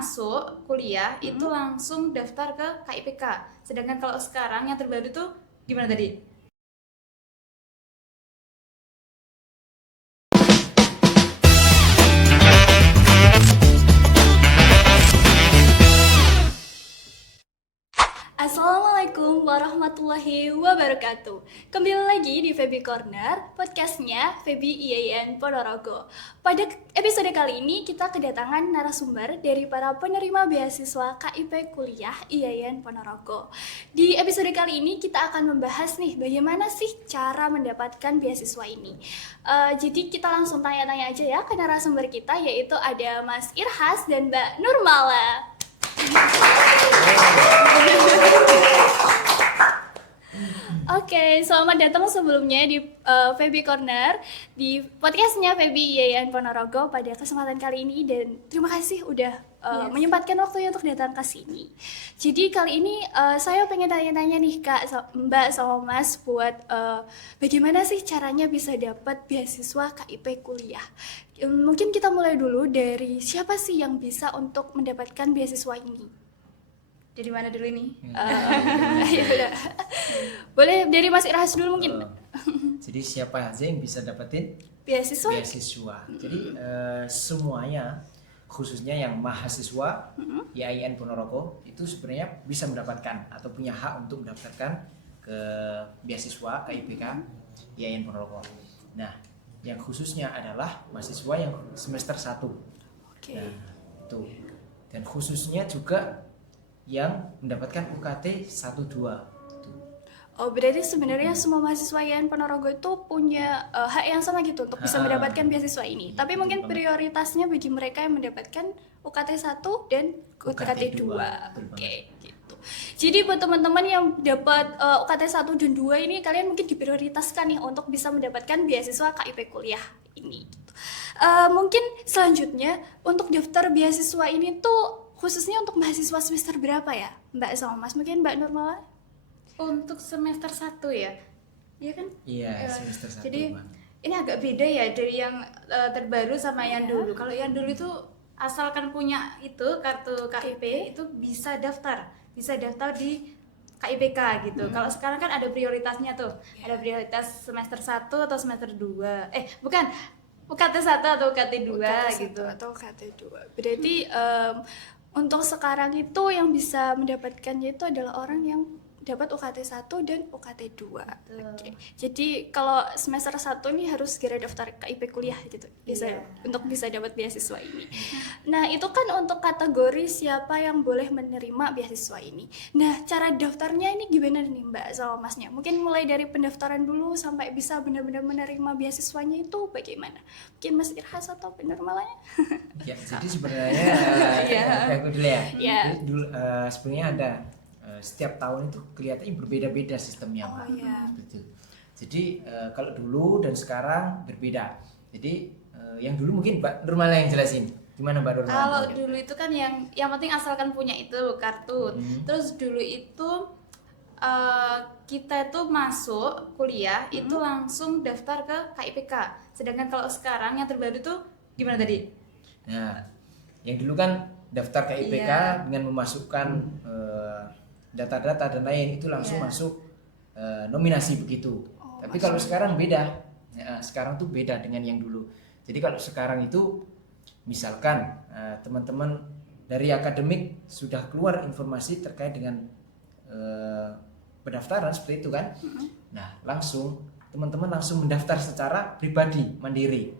masuk kuliah itu langsung daftar ke KIPK. Sedangkan kalau sekarang yang terbaru tuh gimana tadi? Assalamualaikum warahmatullahi wabarakatuh. Kembali lagi di Feby Corner, podcastnya Feby IAIN Ponorogo. Pada episode kali ini kita kedatangan narasumber dari para penerima beasiswa KIP Kuliah IAIN Ponorogo. Di episode kali ini kita akan membahas nih bagaimana sih cara mendapatkan beasiswa ini. Jadi kita langsung tanya-tanya aja ya ke narasumber kita, yaitu ada Mas Irhas dan Mbak Nurmala. Oke, selamat datang sebelumnya di Feby Corner, di podcastnya Feby IAIN Ponorogo pada kesempatan kali ini, dan terima kasih udah menyempatkan waktunya untuk datang ke sini. Jadi kali ini saya pengen tanya-tanya nih Kak, Mbak sama Mas buat bagaimana sih caranya bisa dapat beasiswa KIP kuliah. Mungkin kita mulai dulu dari siapa sih yang bisa untuk mendapatkan beasiswa ini? Dari mana dulu ini? Yaudah. Boleh dari Mas Irhas dulu mungkin. Jadi siapa aja yang bisa dapetin Beasiswa? Jadi semuanya, khususnya yang mahasiswa IAIN Ponorogo itu sebenarnya bisa mendapatkan atau punya hak untuk mendaftarkan ke beasiswa KIPK IAIN Ponorogo. Nah, yang khususnya adalah mahasiswa yang semester 1. Oke. Nah, itu. Dan khususnya juga yang mendapatkan UKT 1-2. Oh, berarti sebenarnya semua mahasiswa IAIN Ponorogo itu punya hak yang sama gitu untuk bisa mendapatkan beasiswa ini. Tapi mungkin prioritasnya bagi mereka yang mendapatkan UKT 1 dan UKT 2. Oke, gitu. Jadi buat teman-teman yang dapat UKT 1 dan 2 ini, kalian mungkin diprioritaskan nih untuk bisa mendapatkan beasiswa KIP kuliah ini. Gitu. Mungkin selanjutnya untuk daftar beasiswa ini tuh khususnya untuk mahasiswa semester berapa ya, Mbak sama Mas? Mungkin Mbak Nurmala? Untuk semester 1 ya? Iya kan? Iya, semester 1. Jadi ini agak beda ya dari yang terbaru sama yang dulu. Kalau yang dulu itu asalkan punya itu kartu KIP itu bisa daftar di KIPK gitu. Kalau sekarang kan ada prioritasnya tuh. Ada prioritas semester 1 atau semester 2. Bukan. UKT 1 atau UKT 2 gitu. Atau UKT 2. Berarti untuk sekarang itu yang bisa mendapatkannya itu adalah orang yang dapat UKT 1 dan UKT 2. Oke. Jadi kalau semester 1 ini harus segera daftar KIP kuliah gitu. Untuk bisa dapat beasiswa ini. Nah, itu kan untuk kategori siapa yang boleh menerima beasiswa ini. Nah, cara daftarnya ini gimana nih Mbak sama Masnya? Mungkin mulai dari pendaftaran dulu sampai bisa benar-benar menerima beasiswanya itu bagaimana? Mungkin Mas Irhas atau benar malahnya? Ya, jadi sebenarnya aku dulu ya. Jadi dulu sebenarnya ada setiap tahun itu kelihatannya berbeda-beda sistemnya, Mbak. Betul. Jadi kalau dulu dan sekarang berbeda. Jadi yang dulu mungkin Mbak Nurmala yang jelasin. Gimana Mbak Nurmala? Kalau dulu itu kan yang penting asalkan punya itu kartu. Terus dulu itu kita itu masuk kuliah itu langsung daftar ke KIPK. Sedangkan kalau sekarang yang terbaru tuh gimana tadi? Nah, yang dulu kan daftar KIPK dengan memasukkan data-data dan lain itu langsung masuk nominasi begitu. Tapi kalau sekarang beda. Ya, sekarang tuh beda dengan yang dulu. Jadi kalau sekarang itu misalkan teman-teman dari akademik sudah keluar informasi terkait dengan pendaftaran seperti itu kan. Nah, teman-teman langsung mendaftar secara pribadi, mandiri.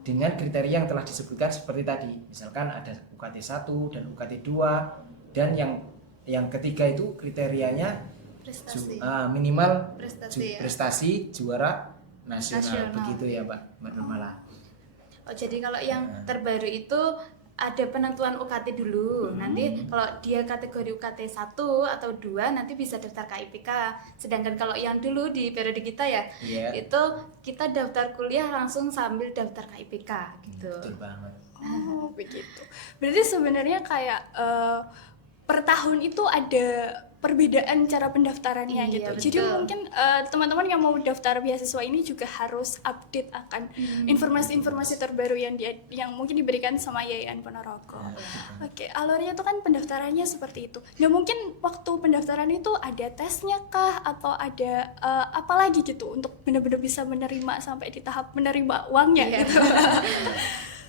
Dengan kriteria yang telah disebutkan seperti tadi. Misalkan ada UKT 1 dan UKT 2 dan yang ketiga itu kriterianya minimal prestasi juara nasional. Begitu ya Mbak Nurmala. Oh, jadi kalau yang terbaru itu ada penentuan UKT dulu. Nanti kalau dia kategori UKT 1 atau 2 nanti bisa daftar KIPK. Sedangkan kalau yang dulu di periode kita itu kita daftar kuliah langsung sambil daftar KIPK gitu. Betul banget. Oh, begitu. Berarti sebenarnya kayak per tahun itu ada perbedaan cara pendaftarannya Iya, gitu. betul. Jadi mungkin teman-teman yang mau daftar beasiswa ini juga harus update akan informasi-informasi terbaru yang mungkin diberikan sama Yayan Ponorogo. Oke, alurnya itu kan pendaftarannya seperti itu. Nah, mungkin waktu pendaftaran itu ada tesnya kah atau ada apa lagi gitu untuk benar-benar bisa menerima sampai di tahap menerima uangnya Iya. gitu.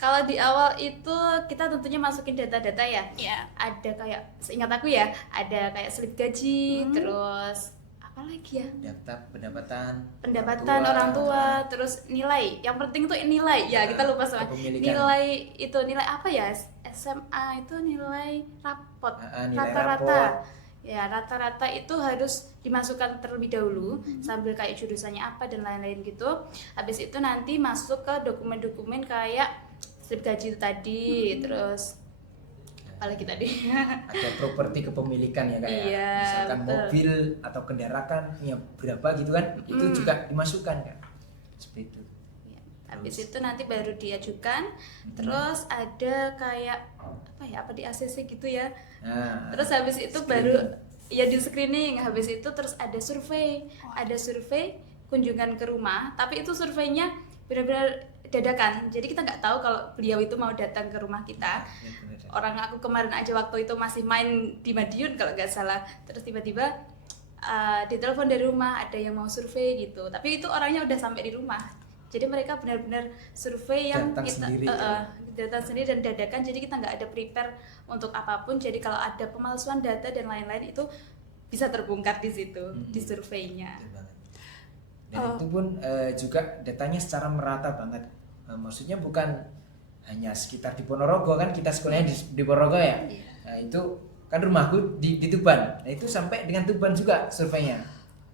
Kalau di awal itu kita tentunya masukin data-data ya. Iya. Ada kayak seingat aku ya, ada kayak slip gaji, terus apa lagi ya? Daftar Pendapatan orang tua, terus nilai. Yang penting tuh nilai. Ya, kita lupa sama kepemilikan. nilai itu nilai apa ya? SMA itu nilai rapot. Nilai Rata-rata. rapot. Ya, rata-rata itu harus dimasukkan terlebih dahulu sambil kayak jurusannya apa dan lain-lain gitu. Habis itu nanti masuk ke dokumen-dokumen kayak slip gaji itu tadi, terus apalagi tadi? ada properti kepemilikan ya kayak Iya, misalkan betul. mobil atau kendaraan ya berapa gitu kan, itu juga dimasukkan kan, seperti itu. Ya, habis itu nanti baru diajukan, terus ada kayak apa di ACC gitu ya. Nah, Terus habis itu screening. baru ya di screening, habis itu terus ada survei, kunjungan ke rumah, tapi itu surveinya benar-benar dadakan, jadi kita nggak tahu kalau beliau itu mau datang ke rumah kita. Ya, benar. Orang aku kemarin aja waktu itu masih main di Madiun kalau nggak salah, terus tiba-tiba ditelepon dari rumah ada yang mau survei gitu, tapi itu orangnya udah sampai di rumah, jadi mereka benar-benar survei yang Datang sendiri, datang sendiri dan dadakan, jadi kita nggak ada prepare untuk apapun, jadi kalau ada pemalsuan data dan lain-lain itu bisa terbongkar di situ di surveinya. Betul banget. Dan itu pun juga datanya secara merata banget. Maksudnya bukan hanya sekitar di Ponorogo kan, kita sekolahnya di Ponorogo ya. Nah, itu kan rumahku di Tuban. Nah, itu sampai dengan Tuban juga surveinya.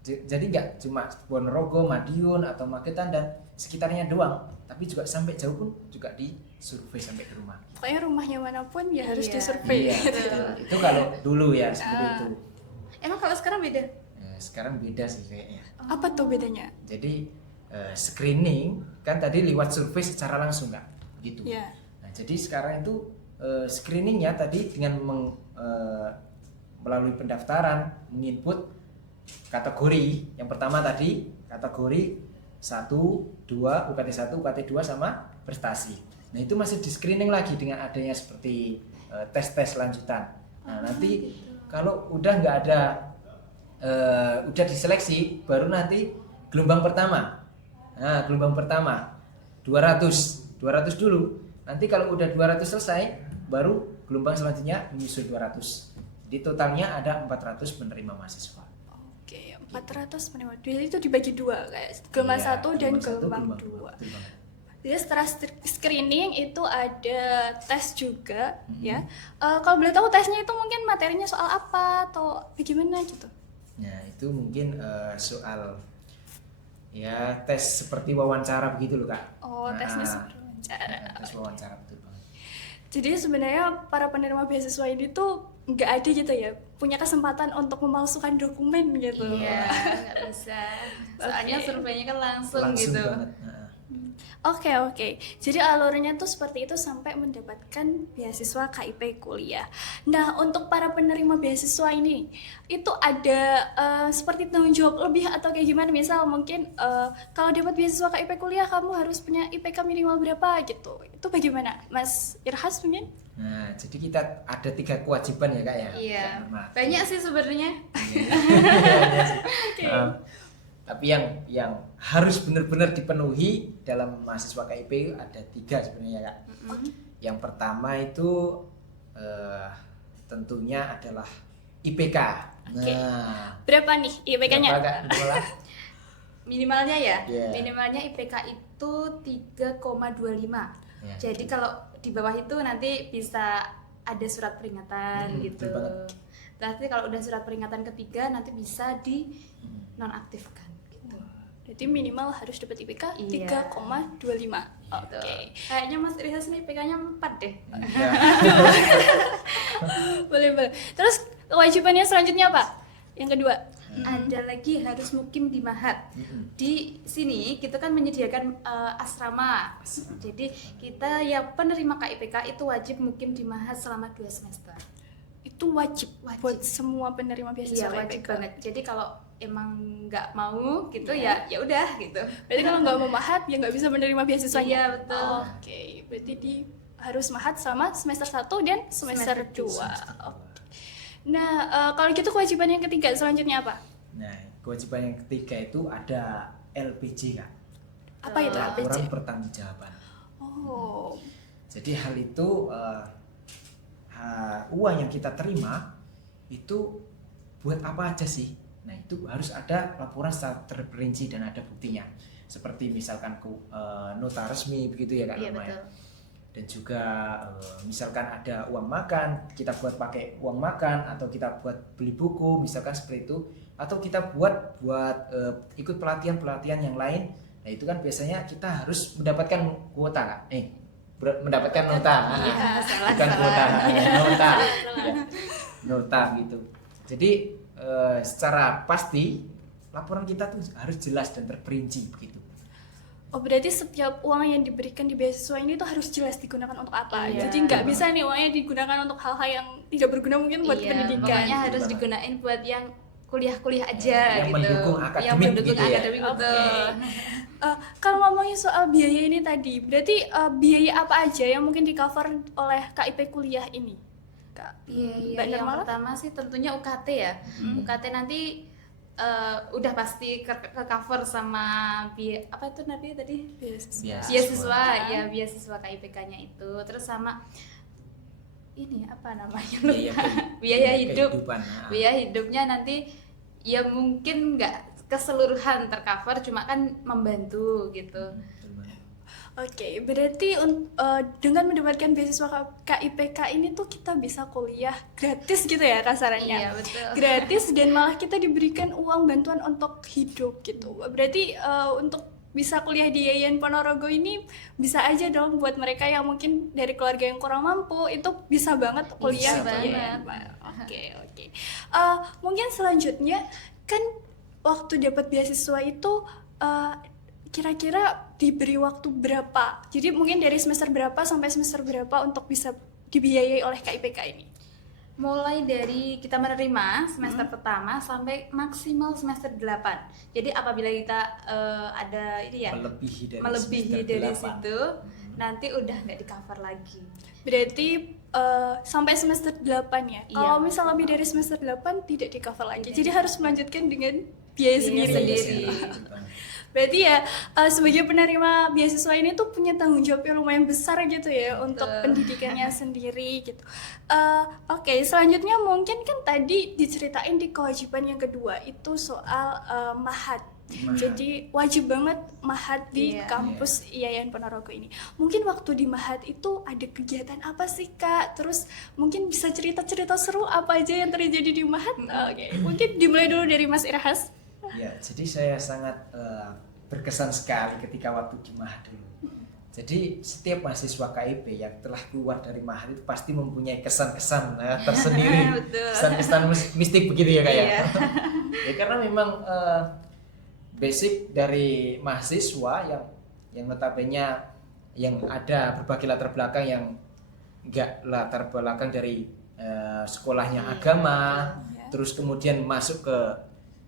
Jadi nggak cuma Ponorogo, Madiun atau Magetan dan sekitarnya doang, tapi juga sampai jauh pun juga disurvei sampai ke rumah. Pokoknya rumahnya manapun ya harus Iya. disurvei. Iya, itu kalau dulu ya seperti itu. Emang kalau sekarang beda? Sekarang beda sih kayaknya. Apa tuh bedanya? Jadi screening kan tadi lewat survei secara langsung kan, gitu. Iya. Nah, jadi sekarang itu screeningnya tadi dengan melalui pendaftaran menginput kategori. Yang pertama tadi kategori 1, 2, UKT 1, UKT 2 sama prestasi. Nah, itu masih di screening lagi dengan adanya seperti tes-tes lanjutan. Nah, nanti kalau udah nggak ada udah diseleksi, baru nanti gelombang pertama. Nah, gelombang pertama 200 dulu. Nanti kalau udah 200 selesai, baru gelombang selanjutnya menyusul 200. Jadi totalnya ada 400 penerima mahasiswa. Oke, 400 penerima. Jadi itu dibagi dua kayak gelombang Iya, 1 dan gelombang satu, gelombang gelombang 2. Betul banget. Jadi setelah screening itu ada tes juga ya. Kalau boleh tahu tesnya itu mungkin materinya soal apa atau bagaimana gitu? Nah, itu mungkin soal ya tes seperti wawancara begitu loh, Kak. Oh, tesnya Nah, seperti wawancara. tes wawancara betul banget. Jadi sebenarnya para penerima beasiswa ini tuh nggak ada gitu ya, punya kesempatan untuk memalsukan dokumen gitu. Iya, nggak bisa. Soalnya Oke. surveinya kan langsung Langsung gitu. banget. Nah, Oke. Jadi alurnya tuh seperti itu sampai mendapatkan beasiswa KIP kuliah. Nah, untuk para penerima beasiswa ini, itu ada seperti tanggung jawab lebih atau kayak gimana? Misal mungkin kalau dapat beasiswa KIP kuliah, kamu harus punya IPK minimal berapa gitu. Itu bagaimana, Mas Irhas mungkin? Nah, jadi kita ada 3 kewajiban ya, Kak ya. Iya. Nah, Banyak sih sebenarnya. Iya sih. Tapi yang harus benar-benar dipenuhi dalam mahasiswa KIP ada 3 sebenarnya, Kak. Yang pertama itu tentunya adalah IPK. Oke. Nah, Berapa nih IPK-nya? berapa, Kak? Berapa? Minimalnya ya. Iya. Minimalnya IPK itu 3,25. Ya. Jadi kalau di bawah itu nanti bisa ada surat peringatan gitu. betul banget. Nanti kalau udah surat peringatan ketiga nanti bisa di nonaktifkan gitu. Berarti minimal harus dapat IPK Iya. 3,25. Tuh. Oke. Kayaknya Mas Irhas nih IPK-nya 4 deh. Ya. Boleh. Terus kewajibannya selanjutnya apa? Yang kedua. Ada lagi harus mukim di Mahat. Di sini kita kan menyediakan asrama. Jadi kita yang penerima KIPK itu wajib mukim di Mahat selama 2 semester. itu wajib buat semua penerima beasiswa Iya, wajib KIPK. banget. Jadi kalau emang nggak mau gitu ya udah gitu. Berarti kalau nggak mau mahat ya nggak bisa menerima beasiswanya. Iya, betul. Oke, berarti harus mahat sama semester 1 dan semester 2. Oke. Nah, kalau gitu kewajiban yang ketiga selanjutnya apa? Nah, kewajiban yang ketiga itu ada LPJ, Kak. Apa itu LPJ? Laporan pertanggungjawaban. Oh, Jadi hal itu uang yang kita terima itu buat apa aja sih? Nah, itu harus ada laporan secara terperinci dan ada buktinya. Seperti misalkan nota resmi begitu ya Kak Iya, Norma ya. betul. Dan juga misalkan ada uang makan, kita buat pakai uang makan atau kita buat beli buku misalkan seperti itu, atau kita buat ikut pelatihan yang lain. Nah, itu kan biasanya kita harus mendapatkan kuota Kak. Mendapatkan nota. Iya, salah, Bukan salah. kuota, nota. Salah. Ya, nota gitu. Jadi secara pasti laporan kita tuh harus jelas dan terperinci begitu. Oh, berarti setiap uang yang diberikan di beasiswa ini tuh harus jelas digunakan untuk apa. Iya. Jadi nggak bisa nih uangnya digunakan untuk hal-hal yang tidak berguna mungkin buat Iya, pendidikan. pokoknya Gitu harus banget. digunain buat yang kuliah-kuliah aja Yang gitu. mendukung Yang akademik mendukung gitu ya. akademik, Oke. betul. Kalau ngomongin soal biaya ini tadi, berarti biaya apa aja yang mungkin di cover oleh KIP kuliah ini? Kak, Iya, Mbak yang Nirmala? pertama sih tentunya UKT ya. UKT nanti udah pasti ke cover sama apa itu namanya tadi? Beasiswa. Beasiswa, ya beasiswa KIPK-nya itu. Terus sama ini apa namanya? Lupa. Biaya hidup. Kehidupan. Nah. Biaya hidupnya nanti ya mungkin nggak keseluruhan tercover, cuma kan membantu gitu. Betul banget. Oke, berarti dengan mendapatkan beasiswa KIPK ini tuh kita bisa kuliah gratis gitu ya kasarannya. Iya, betul. Gratis dan malah kita diberikan uang bantuan untuk hidup gitu. Berarti untuk bisa kuliah di Yayan Ponorogo ini bisa aja dong buat mereka yang mungkin dari keluarga yang kurang mampu itu bisa banget kuliah Bisa di banget. Yayan. Oke. Mungkin selanjutnya kan waktu dapat beasiswa itu kira-kira diberi waktu berapa? Jadi mungkin dari semester berapa sampai semester berapa untuk bisa dibiayai oleh KIPK ini? Mulai dari kita menerima semester pertama sampai maksimal semester 8. Jadi apabila kita ada ini ya melebihi dari situ, nanti udah nggak di cover lagi. Berarti sampai semester 8 ya? Iya. Kalau misal lebih dari semester 8 tidak di cover lagi. Jadi harus melanjutkan dengan biaya sendiri. sendiri. Berarti ya sebagai penerima beasiswa ini tuh punya tanggung jawab yang lumayan besar gitu ya untuk pendidikannya sendiri gitu. Oke, selanjutnya mungkin kan tadi diceritain di kewajiban yang kedua itu soal mahat. Jadi wajib banget mahat di Iya. kampus Yayan Ponorogo ini. Mungkin waktu di mahat itu ada kegiatan apa sih Kak? Terus mungkin bisa cerita-cerita seru apa aja yang terjadi di mahat? Oke, mungkin dimulai dulu dari Mas Irhas. Ya, jadi saya sangat berkesan sekali ketika waktu di Mahat dulu. Jadi setiap mahasiswa KIP yang telah keluar dari Mahat itu pasti mempunyai kesan-kesan tersendiri, Betul. kesan-kesan mistik begitu ya Kak ya. Iya. Ya karena memang basic dari mahasiswa yang notabene yang ada berbagai latar belakang yang enggak latar belakang dari sekolahnya agama, terus kemudian masuk ke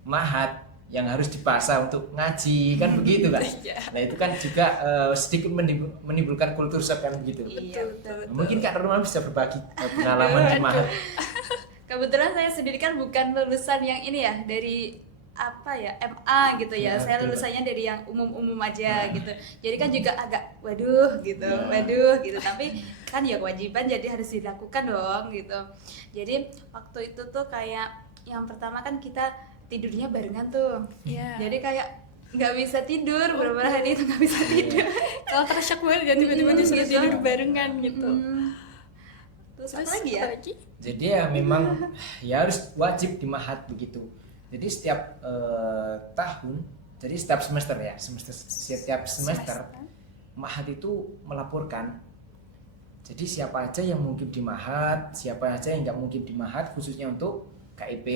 Mahat yang harus dipaksa untuk ngaji kan begitu kan. Nah itu kan juga sedikit menimbulkan kultur shock kan begitu. Iya, betul. Mungkin Kak Nurman bisa berbagi pengalaman di Mahat. Kebetulan saya sendiri kan bukan lulusan yang ini ya dari apa ya MA gitu ya. Ya, Saya betul. lulusannya dari yang umum-umum aja gitu. Jadi kan juga agak waduh gitu. Tapi kan ya kewajiban jadi harus dilakukan dong gitu. Jadi waktu itu tuh kayak yang pertama kan kita tidurnya barengan tuh. Iya. Jadi kayak nggak bisa tidur, beberapa hari itu nggak bisa tidur. Kalau tersyak banget ya tiba-tiba disuruh Gitu. tidur barengan gitu. Terus apa lagi ya? Jadi ya memang ya harus wajib di Mahat begitu. Jadi setiap tahun, jadi setiap semester ya, setiap semester Mahat itu melaporkan. Jadi siapa aja yang mungkin di Mahat, siapa aja yang nggak mungkin di Mahat, khususnya untuk KIP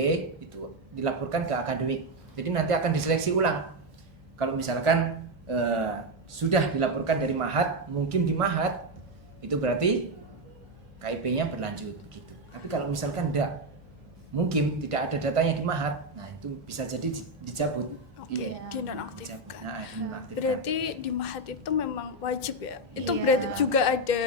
itu dilaporkan ke akademik. Jadi nanti akan diseleksi ulang. Kalau misalkan sudah dilaporkan dari Mahat, mungkin di Mahat, itu berarti KIP-nya berlanjut gitu. Tapi Tapi kalau misalkan mungkin tidak ada datanya di Mahat, nah itu bisa jadi dicabut. Oke, Iya. dinonaktifkan. Nah, dinonaktifkan. Berarti di Mahat itu memang wajib ya. Itu Iya. berarti juga ada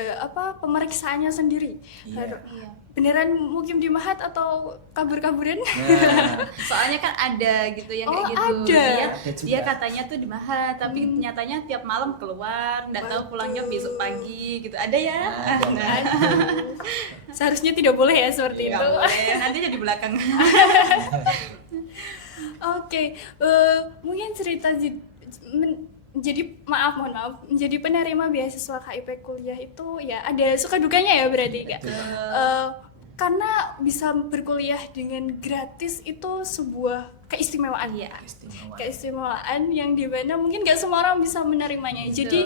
pemeriksaannya sendiri. Iya. Iya. Beneran mukim di Mahat atau kabur-kaburan? Nah, Soalnya kan ada gitu yang Oh, kayak gitu. ada. Ada juga. Dia katanya tuh di Mahat, tapi nyatanya tiap malam keluar, nggak tahu pulangnya besok pagi gitu. Ada ya? Ada. Seharusnya tidak boleh ya seperti Iya. itu. Boleh, nanti jadi belakang. Oke, mungkin cerita mohon maaf, menjadi penerima beasiswa KIP kuliah itu ya ada suka dukanya ya berarti kak. Karena bisa berkuliah dengan gratis itu sebuah keistimewaan ya. Keistimewaan yang dimana mungkin gak semua orang bisa menerimanya. Betul. Jadi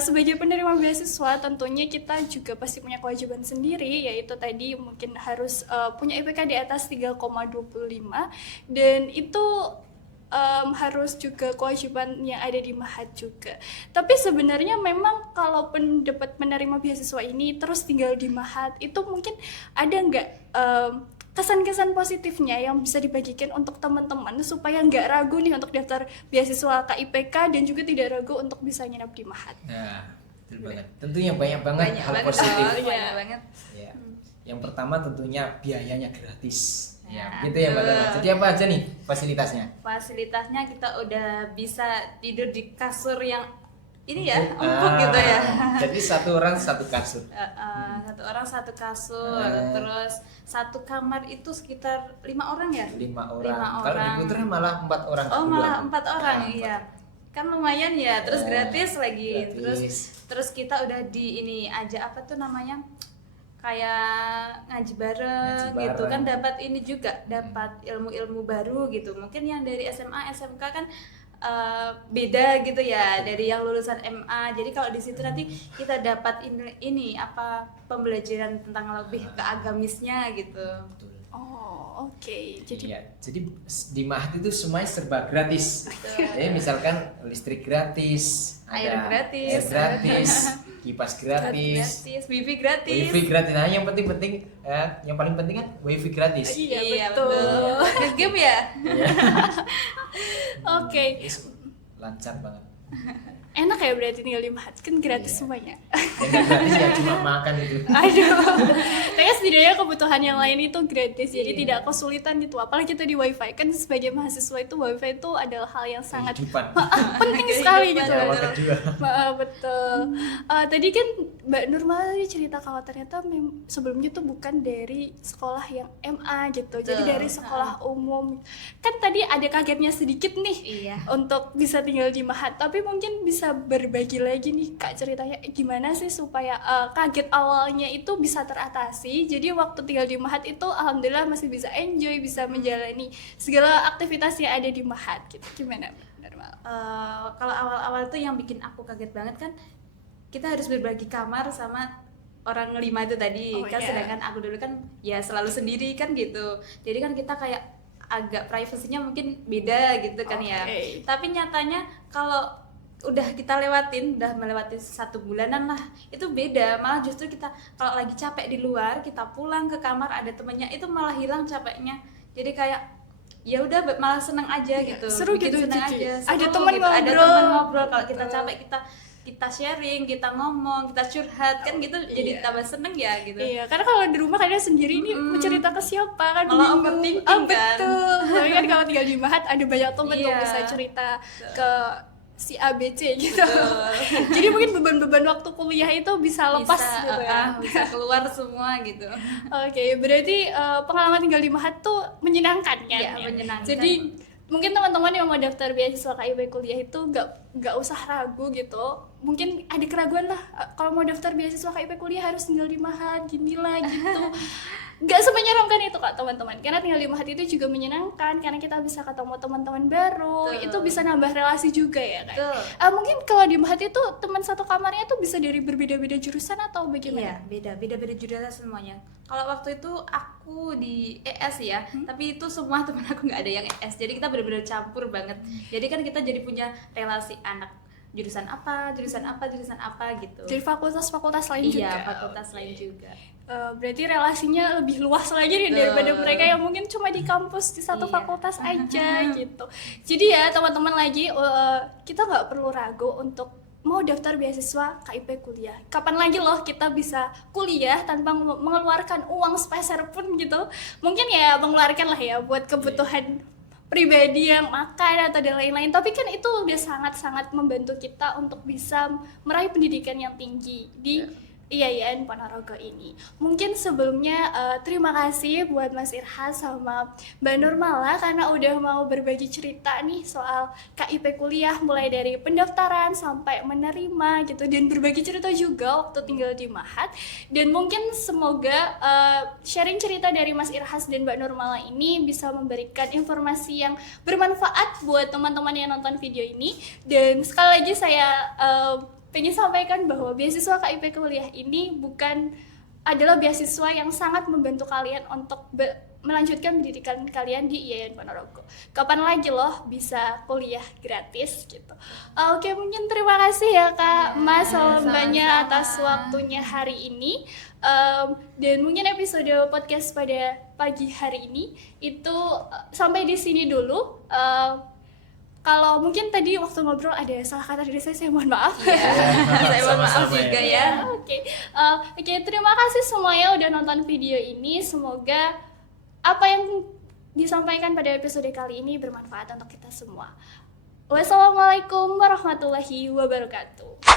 sebagai penerima beasiswa tentunya kita juga pasti punya kewajiban sendiri, yaitu tadi mungkin harus punya IPK di atas 3,25 dan itu harus juga kewajiban yang ada di Mahat juga. Tapi sebenarnya memang kalau dapat menerima beasiswa ini terus tinggal di Mahat itu mungkin ada nggak kesan-kesan positifnya yang bisa dibagikan untuk teman-teman supaya nggak ragu nih untuk daftar beasiswa KIPK dan juga tidak ragu untuk bisa nginap di Mahat. Nah, betul banget. Tentunya banyak banget Banyak hal banget, positif. oh, banyak banget. Ya. Yang pertama tentunya biayanya gratis. Ya, Ya, gitu ya Mbak Dona. betul. Jadi apa aja nih fasilitasnya? Fasilitasnya kita udah bisa tidur di kasur yang ini ya, Empuk. empuk gitu ya. Jadi satu orang satu kasur. Satu orang satu kasur, Ah. terus satu kamar itu sekitar 5 orang ya? 5 orang. Lima Kalau di orang. Putra malah 4 orang. Oh kebetulan. malah 4 orang, Nah, iya. Kan lumayan ya, terus Ya, gratis lagi. gratis. Terus kita udah di ini aja apa tuh namanya? Kayak ngaji bareng Ngaji gitu bareng. kan, dapat ini juga, dapat ilmu-ilmu baru gitu. Mungkin yang dari SMA, SMK kan beda gitu ya dari yang lulusan MA. Jadi kalau di situ nanti kita dapat ini apa pembelajaran tentang lebih ke agamisnya gitu. Betul. Oh, oke. Jadi Jadi di Mahat itu semuanya serba gratis. Jadi misalkan listrik gratis, Air ada gratis. air gratis, kipas gratis, Gratis, wifi gratis. wifi gratis. Nah, yang paling penting kan wifi gratis. Iya, betul. Game ya? Iya. oke. Lancar banget. Enak ya berarti tinggal di Mahat, kan gratis semuanya. Yang nggak gratis ya cuma makan gitu. Aduh, kayaknya setidaknya kebutuhan yang lain itu gratis, jadi Iya. tidak kesulitan gitu. Apalagi kita di wifi, kan sebagai mahasiswa itu wifi itu adalah hal yang sangat Kehidupan. penting sekali gitu. Nyawa kedua. Betul. Tadi kan Mbak Nurmala tadi cerita kalau ternyata sebelumnya tuh bukan dari sekolah yang MA gitu, jadi Betul. dari sekolah umum. Kan tadi ada kagetnya sedikit nih Iya. untuk bisa tinggal di Mahat, tapi mungkin bisa berbagi lagi nih Kak ceritanya gimana sih supaya kaget awalnya itu bisa teratasi, jadi waktu tinggal di Mahat itu alhamdulillah masih bisa enjoy, bisa menjalani segala aktivitas yang ada di Mahat gitu. Gimana Mbak Nurmala? Kalau awal-awal tuh yang bikin aku kaget banget kan, kita harus berbagi kamar sama orang 5 itu tadi. Oh, kan iya. sedangkan aku dulu kan ya selalu sendiri kan gitu. Jadi kan kita kayak agak privasinya mungkin beda gitu kan ya. Oke. Tapi nyatanya kalau udah kita udah melewati 1 bulanan lah, itu beda. Malah justru kita kalau lagi capek di luar, kita pulang ke kamar ada temennya, itu malah hilang capeknya. Jadi kayak ya udah malah seneng aja Iya, gitu, seru bikin gitu, seneng jadi aja, ada seru teman gitu. Ada ngobrol. teman ngobrol. Kalau kita Betul. capek kita sharing, kita ngomong, kita curhat kan gitu, jadi Iya. tambah seneng ya gitu. Iya, karena kalau di rumah kadang sendiri ini mau cerita ke siapa kan Malah bingung. overthinking kan. Betul. Tapi kan kalau tinggal di Mahat ada banyak teman tuh Iya. bisa cerita ke si ABC gitu. Betul. Jadi mungkin beban-beban waktu kuliah itu bisa lepas Bisa, gitu ya. bisa keluar semua gitu. Oke, berarti pengalaman tinggal di Mahat tuh menyenangkan kan? Iya, ya? menyenangkan. Jadi mungkin teman-teman yang mau daftar beasiswa KIP kuliah itu nggak usah ragu gitu. Mungkin ada keraguan lah, kalau mau daftar beasiswa KIP kuliah harus tinggal di Mahat, gini lah gitu. Nggak semenyeramkan itu kak teman-teman, karena tinggal di Mahat itu juga menyenangkan karena kita bisa ketemu teman-teman baru. Betul. Itu bisa nambah relasi juga ya kan. Betul. Mungkin kalau di Mahat itu teman satu kamarnya tuh bisa dari berbeda-beda jurusan atau bagaimana? Iya, beda jurusan semuanya. Kalau waktu itu aku di ES ya, tapi itu semua teman aku nggak ada yang ES. Jadi kita benar-benar campur banget. Jadi kan kita jadi punya relasi anak jurusan apa gitu. Dari fakultas-fakultas lain juga. Iya, fakultas lain juga. Berarti relasinya lebih luas lagi nih daripada mereka yang mungkin cuma di kampus di satu fakultas aja gitu. Jadi ya teman-teman lagi kita nggak perlu ragu untuk mau daftar beasiswa KIP kuliah. Kapan lagi loh kita bisa kuliah tanpa mengeluarkan uang sepeser pun gitu. Mungkin ya mengeluarkan lah ya buat kebutuhan pribadi yang makan atau dan lain-lain, tapi kan itu udah sangat-sangat membantu kita untuk bisa meraih pendidikan yang tinggi di IAIN Ponorogo ini. Mungkin sebelumnya terima kasih buat Mas Irhas sama Mbak Nurmala karena udah mau berbagi cerita nih soal KIP kuliah mulai dari pendaftaran sampai menerima gitu, dan berbagi cerita juga waktu tinggal di Mahat. Dan mungkin semoga sharing cerita dari Mas Irhas dan Mbak Nurmala ini bisa memberikan informasi yang bermanfaat buat teman-teman yang nonton video ini. Dan sekali lagi saya pengen sampaikan bahwa beasiswa KIP kuliah ini bukan adalah beasiswa yang sangat membantu kalian untuk melanjutkan pendidikan kalian di IAIN Ponorogo. Kapan lagi loh bisa kuliah gratis gitu. Oke, mungkin terima kasih ya Kak Mas sama Mbaknya atas waktunya hari ini. Dan mungkin episode podcast pada pagi hari ini itu sampai di sini dulu. Kalau mungkin tadi waktu ngobrol ada salah kata dari saya mohon maaf. Saya mohon maaf Sama-sama juga ya. ya. Oke, terima kasih semuanya udah nonton video ini. Semoga apa yang disampaikan pada episode kali ini bermanfaat untuk kita semua. Wassalamualaikum warahmatullahi wabarakatuh.